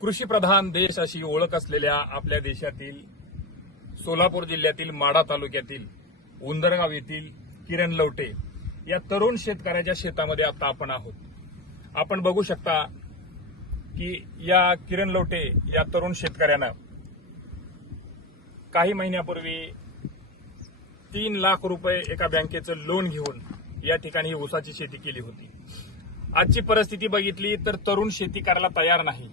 कृषीप्रधान देश अशी ओळख असलेल्या आपल्या देशातील सोलापूर जिल्ह्यातील माढा तालुक्यातील उंदरगाव येथील किरण लवटे या तरुण शेतकऱ्याच्या शेतामध्ये आता आपण आहोत. आपण बघू शकता की या किरण लवटे या तरुण शेतकऱ्यानं काही महिन्यापूर्वी तीन लाख रुपये एका बँकेचं लोन घेऊन या ठिकाणी ऊसाची शेती केली होती. आजची परिस्थिती बघितली तर तरुण शेती करायला तयार नाही.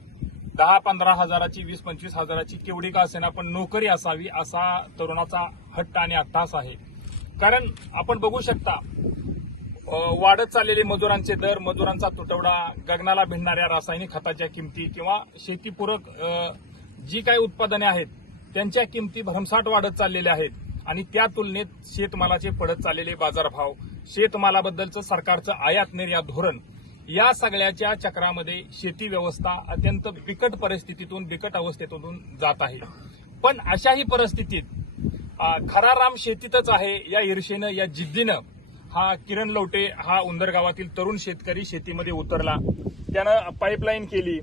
दहा पंधरा हजाराची वीस पंचवीस हजाराची केवढी का असेना पण नोकरी असावी असा तरुणाचा हट्ट आणि अट्टास आहे. कारण आपण बघू शकता वाढत चाललेले मजुरांचे दर मजुरांचा तुटवडा गगनाला भिडणाऱ्या रासायनिक खताच्या किमती किंवा शेतीपूरक जी काही उत्पादने आहेत त्यांच्या किमती भरमसाठ वाढत चाललेल्या आहेत. आणि त्या तुलनेत शेतमालाचे पडत चाललेले बाजारभाव शेतमालाबद्दलचं सरकारचं आयात निर्यात धोरण या सगळ्याच्या चक्रामध्ये शेती व्यवस्था अत्यंत बिकट परिस्थितीतून बिकट अवस्थेतून जात आहे. पण अशाही परिस्थितीत खरा राम शेतीतच आहे या ईर्षेनं या जिद्दीनं. हा किरण लवटे हा उंदर गावातील तरुण शेतकरी शेतीमध्ये उतरला. त्यानं पाईपलाईन केली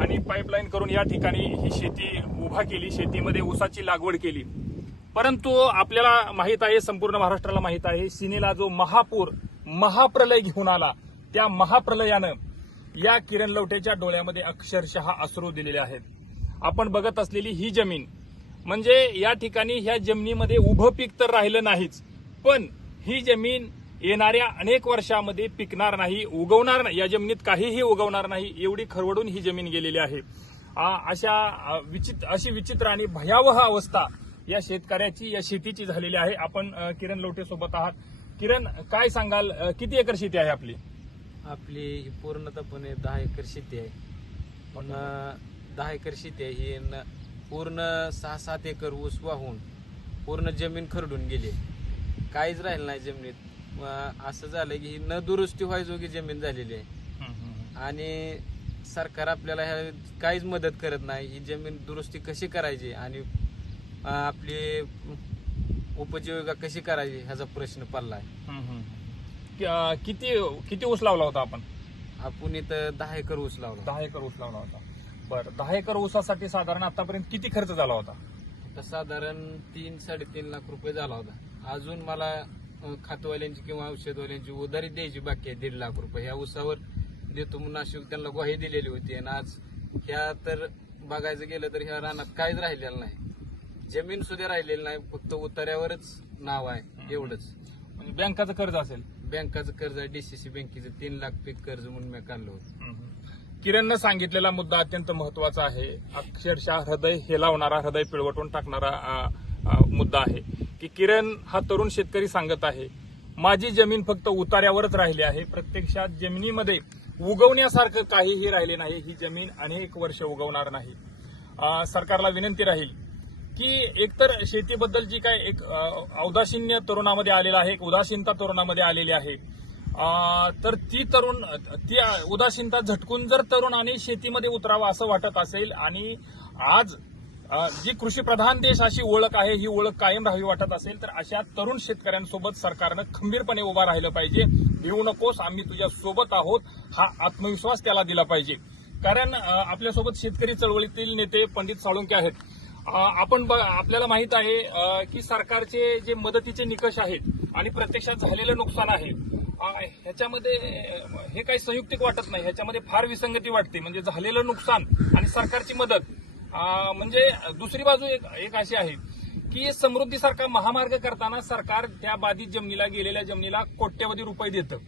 आणि पाईपलाईन करून या ठिकाणी ही शेती उभा केली शेतीमध्ये ऊसाची लागवड केली. परंतु आपल्याला माहीत आहे संपूर्ण महाराष्ट्राला माहीत आहे सिनेला जो महापूर महाप्रलय घेऊन आला त्या महाप्रलयानं या किरण लवटेच्या डोळ्यामध्ये अक्षरशः अश्रू दिलेले आहेत. आपण बघत असलेली ही जमीन म्हणजे या ठिकाणी ह्या जमिनीमध्ये उभं पीक तर राहिलं नाहीच पण ही जमीन येणाऱ्या अनेक वर्षामध्ये पिकणार नाही उगवणार नाही या जमिनीत काहीही उगवणार नाही एवढी खरवडून ही जमीन गेलेली आहे. अशा विचित्र अशी विचित्र आणि भयावह अवस्था या शेतकऱ्याची या शेतीची झालेली आहे. आपण किरण लोटे सोबत आहात. किरण काय सांगाल? किती एकर शेती आहे आपली? आपली ही पूर्णतपणे दहा एकर शेती आहे. पण दहा एकर शेती आहे ही न- पूर्ण सहा सात एकर ऊस वाहून पूर्ण जमीन खरडून गेली काहीच राहिलं नाही जमिनीत. असं झालं की ही न दुरुस्ती व्हायजोगी जमीन झालेली आहे. आणि सरकार आपल्याला ह्या काहीच मदत करत नाही. ही जमीन दुरुस्ती कशी करायची आणि अं, आपली उपजीविका कशी करायची ह्याचा प्रश्न पडला आहे कि- किती किती ऊस लावला होता आपण? आपण इथं दहा एकर ऊस लावला दहा एकर ऊस लावला होता. बरं दहा एकर ऊसासाठी साधारण आतापर्यंत किती खर्च झाला होता? आता साधारण तीन साडेतीन लाख रुपये झाला होता. अजून मला अं, खातवाल्यांची किंवा औषधवाल्यांची उधारी द्यायची बाकी आहे दीड लाख रुपये. ह्या उसावर देतो म्हणून अशी त्यांना ग्वाही दिलेली होती. आणि आज ह्या तर बघायचं गेलं तर ह्या रानात काहीच राहिलेलं नाही. जमीन सुद्धा राहिलेली नाही. फक्त उतार्यावरच नाव आहे एवढंच. म्हणजे बँकाचं कर्ज असेल. बँकाचं कर्ज आहे डीसीसी बँकेचं तीन लाख पीक कर्ज म्हणून मी काढलं होतं. किरणनं सांगितलेला मुद्दा अत्यंत महत्त्वाचा आहे. अक्षरशः हृदय हेलावणारा हृदय पिळवटून टाकणारा आ, आ, मुद्दा आहे. की किरण हा तरुण शेतकरी सांगत आहे माझी जमीन फक्त उतार्यावरच राहिली आहे. प्रत्यक्षात जमिनीमध्ये उगवण्यासारखं काहीही राहिले नाही. ही जमीन अनेक वर्ष उगवणार नाही. सरकारला विनंती राहील की एकतर शेतीबद्दलची काय एक औदासीन्य तरुणामध्ये आलेला आहे एक उदासीनता तरुणामध्ये आलेली आहे तर ती तरुण ती उदासीनता झटकून जर तरुणाने शेतीमध्ये उतरावं असं वाटत असेल आणि आज जी कृषीप्रधान देश अशी ओळख आहे ही ओळख कायम राहावी वाटत असेल तर अशा तरुण शेतकऱ्यांसोबत सरकारनं खंबीरपणे उभा राहिलं पाहिजे. भिवू नकोस आम्ही तुझ्या सोबत आहोत हा आत्मविश्वास त्याला दिला पाहिजे. कारण आपल्यासोबत शेतकरी चळवळीतील नेते पंडित साळुंके आहेत. आपण ब- आपल्याला माहीत आहे की सरकारचे जे मदतीचे निकष आहेत आणि प्रत्यक्षात झालेलं नुकसान आहे ह्याच्यामध्ये हे काही संयुक्तिक वाटत नाही. ह्याच्यामध्ये फार विसंगती वाटते. म्हणजे झालेलं नुकसान आणि सरकारची मदत. म्हणजे दुसरी बाजू एक एक अशी आहे की समृद्धीसारखा महामार्ग करताना सरकार त्या बाधित जमिनीला गेलेल्या जमिनीला कोट्यवधी रुपये देतं.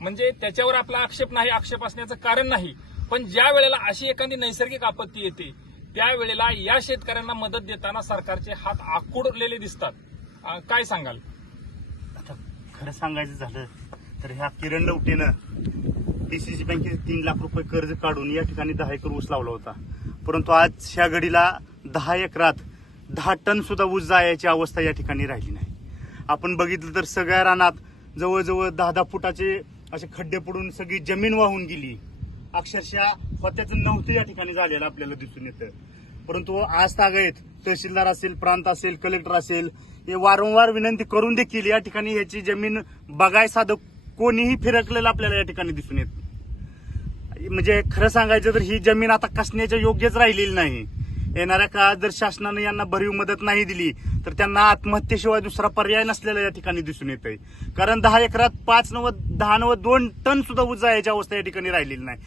म्हणजे त्याच्यावर आपला आक्षेप नाही आक्षेप असण्याचं कारण नाही. पण ज्या वेळेला अशी एखादी नैसर्गिक आपत्ती येते त्यावेळेला या शेतकऱ्यांना मदत देताना सरकारचे हात आखुडलेले दिसतात. काय सांगाल? आता खरं सांगायचं झालं तर ह्या किरण लवटेनं डीसीसी बँकेचे तीन लाख रुपये कर्ज काढून या ठिकाणी दहा एकर ऊस लावला होता. परंतु आज ह्या घडीला दहा एकरात दहा टन सुद्धा ऊस जायची अवस्था या ठिकाणी राहिली नाही. आपण बघितलं तर सगळ्या रानात जवळजवळ दहा दहा फुटाचे असे खड्डे पडून सगळी जमीन वाहून गेली. अक्षरशः स्वतःचं नव्हतं या ठिकाणी झालेलं आपल्याला दिसून येतं. परंतु आज तागेत तहसीलदार असेल प्रांत असेल कलेक्टर असेल हे वारंवार विनंती करून देखील या ठिकाणी याची जमीन बघाय साधं कोणीही फिरकलेलं आपल्याला या ठिकाणी दिसून येत. म्हणजे खरं सांगायचं तर ही जमीन आता कसण्याच्या योग्यच राहिलेली नाही. येणाऱ्या काळात जर शासनानं यांना भरीव मदत नाही दिली तर त्यांना आत्महत्येशिवाय दुसरा पर्याय नसलेला या ठिकाणी दिसून येत आहे कारण दहा एकरात पाच नव्वद दहा नव्वद दोन टन सुद्धा ऊस जायची अवस्था या ठिकाणी राहिलेली नाही.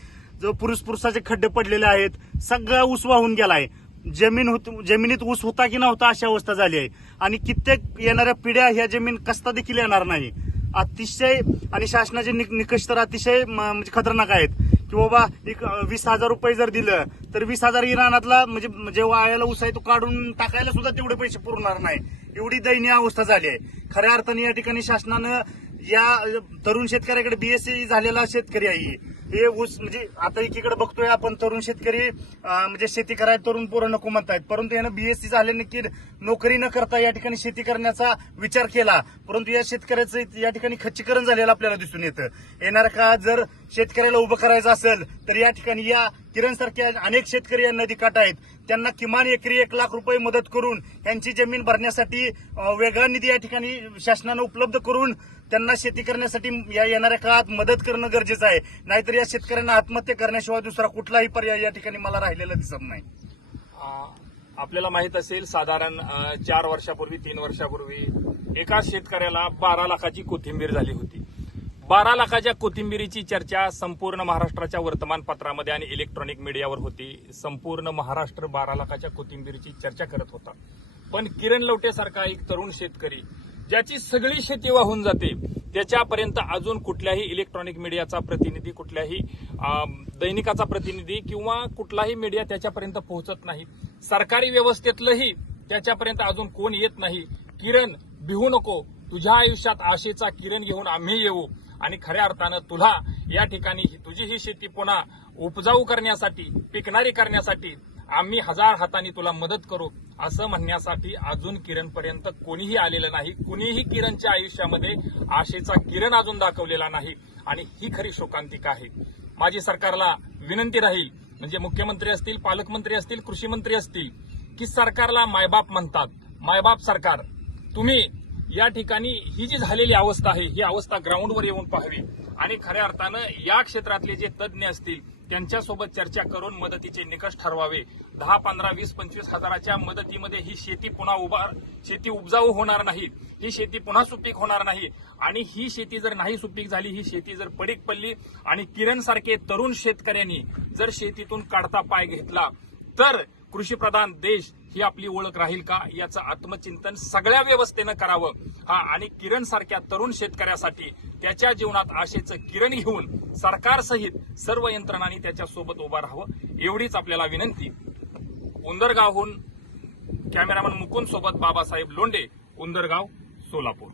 जो पुरुष पुरुषाचे खड्डे पडलेले आहेत सगळा ऊस वाहून गेला आहे. जमीन होत जमिनीत ऊस होता की नव्हता अशी अवस्था झाली आहे. आणि कित्येक येणाऱ्या पिढ्या ह्या जमीन कसता देखील येणार नाही. अतिशय आणि शासनाचे निकष तर अतिशय म- म्हणजे खतरनाक आहेत. की बाबा एक वीस हजार रुपये जर दिलं तर वीस हजार इराणातला म्हणजे, म्हणजे जेव्हा वाळ्याला ऊस आहे तो काढून टाकायला सुद्धा तेवढे पैसे पुरणार नाही. एवढी दयनीय अवस्था झाली आहे. खऱ्या अर्थाने या ठिकाणी शासनानं या तरुण शेतकऱ्याकडे बीएससी झालेला शेतकरी आहे. हे ऊस म्हणजे आता एकीकडे बघतोय आपण तरुण शेतकरी म्हणजे शेती करायला तरुण पोरं नको म्हणतायत. परंतु यानं बीएससी झाल्याने की नोकरी न करता या ठिकाणी शेती करण्याचा विचार केला. परंतु या शेतकऱ्याचं या ठिकाणी खच्चीकरण झालेलं आपल्याला दिसून येतं. येणार काळात जर शेतकऱ्याला उभं करायचं असेल तर या ठिकाणी या किरण सारख्या अनेक शेतकरी या नदीकाठ आहेत. त्यांना किमान एकरी एक लाख रुपये मदत करून त्यांची जमीन भरण्यासाठी वेगळा निधी या ठिकाणी शासनानं उपलब्ध करून त्यांना शेती करण्यासाठी या येणाऱ्या काळात मदत करणं गरजेचं आहे. नाहीतर या शेतकऱ्यांना आत्महत्या करण्याशिवाय दुसरा कुठलाही पर्याय या ठिकाणी मला राहिलेला दिसत नाही. आपल्याला माहीत असेल साधारण चार वर्षापूर्वी तीन वर्षापूर्वी एका शेतकऱ्याला बारा लाखाची कोथिंबीर झाली होती. बारा लाखाच्या कोथिंबिरीची चर्चा संपूर्ण महाराष्ट्राच्या वर्तमानपत्रामध्ये आणि इलेक्ट्रॉनिक मीडियावर होती. संपूर्ण महाराष्ट्र बारा लाखाच्या कोथिंबिरीची चर्चा करत होता. पण किरण लवटे सारखा एक तरुण शेतकरी ज्याची सगळी शेती वाहून जाते त्याच्यापर्यंत अजून कुठल्याही इलेक्ट्रॉनिक मीडियाचा प्रतिनिधी कुठल्याही दैनिकाचा प्रतिनिधी किंवा कुठलाही मीडिया त्याच्यापर्यंत पोहोचत नाही. सरकारी व्यवस्थेतलंही त्याच्यापर्यंत अजून कोण येत नाही. किरण भिवू नको. तुझ्या आयुष्यात आशेचा किरण घेऊन आम्ही येऊ. आणि खऱ्या अर्थानं तुला या ठिकाणी ही- तुझी ही शेती पुन्हा उपजाऊ करण्यासाठी पिकणारी करण्यासाठी आम्ही हजार हाताने तुला मदत करू असं म्हणण्यासाठी अजून किरणपर्यंत कोणीही आलेलं नाही. कुणीही किरणच्या आयुष्यामध्ये आशेचा किरण अजून दाखवलेला नाही. आणि ही खरी शोकांतिका आहे. माझी सरकारला विनंती राहील म्हणजे मुख्यमंत्री असतील पालकमंत्री असतील कृषी मंत्री असतील की सरकारला मायबाप म्हणतात. मायबाप सरकार तुम्ही या ठिकाणी ही जी झालेली अवस्था आहे ही अवस्था ग्राउंडवर येऊन पाहावी. आणि खऱ्या अर्थानं या क्षेत्रातले जे तज्ज्ञ असतील त्यांच्यासोबत चर्चा करून मदतीचे निकष ठरवावे. दहा पंधरा वीस पंचवीस हजाराच्या मदतीमध्ये ही शेती पुन्हा उभा शेती उपजाऊ होणार नाही. ही शेती पुन्हा सुपीक होणार नाही. आणि ही शेती जर नाही सुपीक झाली ही शेती जर पडीक पडली आणि किरण सारखे तरुण शेतकऱ्यांनी जर शेतीतून काढता पाय घेतला तर कृषीप्रधान देश ही आपली ओळख राहील का? याचं आत्मचिंतन सगळ्या व्यवस्थेनं करावं. हा आणि किरण सारख्या तरुण शेतकऱ्यासाठी त्याच्या जीवनात आशेचं किरण घेऊन सरकारसहित सर्व यंत्रणांनी त्याच्यासोबत उभं राहावं एवढीच आपल्याला विनंती. उंदरगावहून कॅमेरामन मुकुंद सोबत बाबासाहेब लोंडे उंदरगाव सोलापूर.